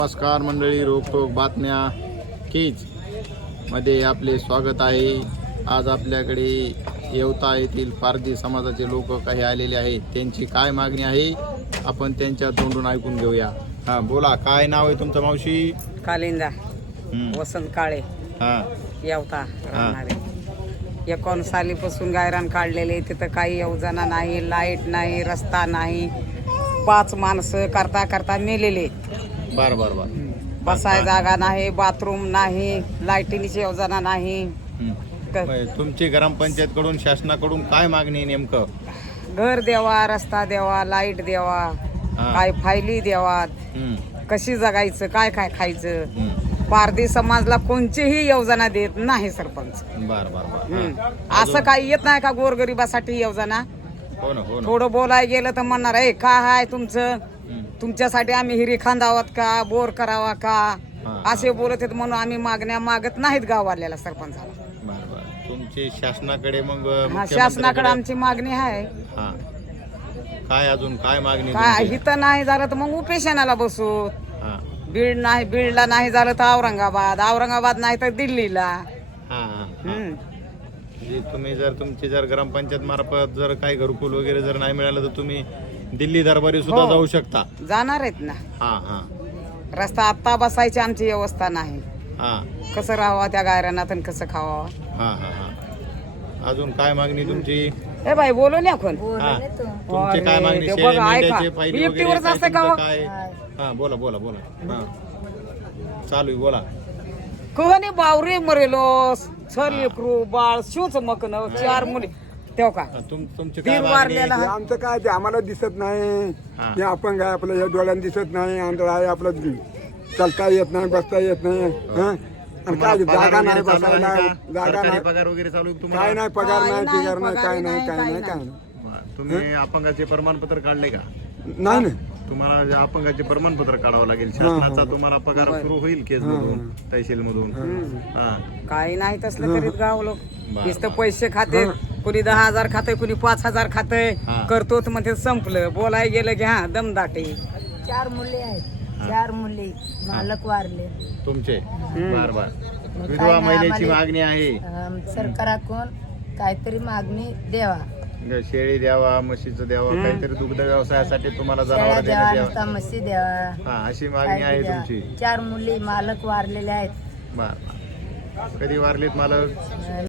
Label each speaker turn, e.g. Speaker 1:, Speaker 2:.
Speaker 1: नमस्कार मंडळी, रोकटोक बातम्या कीज मध्ये आपले स्वागत आहे. आज आपल्याकडे येवता येथील पारधी समाजाचे लोक काही आलेले आहेत. त्यांची काय मागणी आहे आपण त्यांच्या तोंडून ऐकून घेऊया. हा बोला, काय नाव आहे तुमचं मावशी?
Speaker 2: कालिंदा वसंत काळे येवता राहणारे. 51 सालीपासून गायरान काढलेले. तिथं काही योजना नाही, लाईट नाही, रस्ता नाही. 5 माणसं करता करता मेलेले.
Speaker 1: बर बर बर.
Speaker 2: बसाय जागा नाही, बाथरूम नाही, लाईटीची योजना नाही.
Speaker 1: तुमची ग्रामपंचायत कडून शासनाकडून काय मागणी आहे नेमकं?
Speaker 2: घर द्यावा, रस्ता द्यावा, लाईट द्यावा, काय फायली द्यावा. कशी जगायचं, काय काय खायचं. पारधी समाजला कोणतीही योजना देत नाही सरपंच.
Speaker 1: बर बर बर.
Speaker 2: असं काही येत नाही का गोरगरिबासाठी योजना?
Speaker 1: हो ना, हो ना.
Speaker 2: थोडं बोलाय गेलं तर म्हणणार आहे काय आहे तुमचं, तुमच्यासाठी आम्ही हिरी खांदावात का, बोर करावा का, असे बोलत आहेत. म्हणून आम्ही मागण्या मागत नाहीत गाववाल्याला, सरपंचाला.
Speaker 1: तुमची शासनाकडे मग
Speaker 2: शासनाकडे आमची मागणी आहे.
Speaker 1: काय अजून काय मागणी?
Speaker 2: काय हिथं नाही झालं तर मग उपेशनाला बसू. बीड नाही, बीडला नाही झालं तर औरंगाबाद नाही तर दिल्लीला.
Speaker 1: तुम्ही जर तुमची ग्रामपंचायत मार्फत जर काही घरकुल वगैरे जर नाही मिळालं तर तुम्ही दिल्ली दरबारी सुद्धा जाऊ शकता.
Speaker 2: जाणार आहेत ना. रस्ता आत्ता बसायची आमची व्यवस्था नाही. कसं राहावं त्या गायरानात आणि कसं खावा.
Speaker 1: अजून काय मागणी तुमची?
Speaker 2: ए बाई बोलू ना कोण.
Speaker 1: तुमची काय मागणी?
Speaker 2: ते बघा, ऐका.
Speaker 1: फायली
Speaker 2: मी
Speaker 1: वगैरे
Speaker 2: एकटीवरच असते का?
Speaker 1: काय? बोला बोला बोला. चालू आहे, बोला.
Speaker 2: कोणी बावरे मरेलो, छर लेकरू बाळ शिवच मकन 4 मुली तेव्हा का
Speaker 1: तुमची
Speaker 2: तीन वारलेला.
Speaker 3: आमचं काय ते आम्हाला दिसत नाही. हे अपंग आहे, आपलं या डोळ्यानं दिसत नाही. आंधळा आहे, आपलं चालता येत नाही, बसता येत नाही. आणि काय जागा नाही बसायला, जागा नाही,
Speaker 1: पगार वगैरे चालू आहे
Speaker 3: काय
Speaker 1: तुम्हाला?
Speaker 3: नाही, पगार नाही, पगार नाही, काय नाही, काय नाही, काय नाही.
Speaker 1: तुम्ही अपंगाचे प्रमाणपत्र काढले का?
Speaker 3: नाही ना.
Speaker 1: तुम्हाला अपंगाचे प्रमाणपत्र काढावं लागेल. शासनाचा तुम्हाला पगार सुरू होईल केस मधून, तहसील मधून.
Speaker 2: काही नाही तसलं करीत गाव लोक. नुसतं पैसे खाते, कुणी 10,000 खाते, कुणी 5,000 खाते. करतो तर म्हणते संपलं. बोलाय गेलं की दमदाटे.
Speaker 4: 4 मुले आहेत, 4 मुली, मालक वारले.
Speaker 1: तुमचे बार बार विधवा महिलेची मागणी आहे.
Speaker 4: सरकाराकडून काहीतरी मागणी द्यावा.
Speaker 1: शेळी द्यावा, म्हशीचं द्यावा, काहीतरी दुग्ध व्यवसायासाठी तुम्हाला
Speaker 4: शेळ्या
Speaker 1: जनावर
Speaker 4: द्यावा,
Speaker 1: द्यावा.
Speaker 4: नुसता म्हशी द्यावा.
Speaker 1: अशी मागणी आहे तुमची.
Speaker 4: 4 मुली, मालक वारलेले आहेत.
Speaker 1: बर. कधी वारलीत मालक?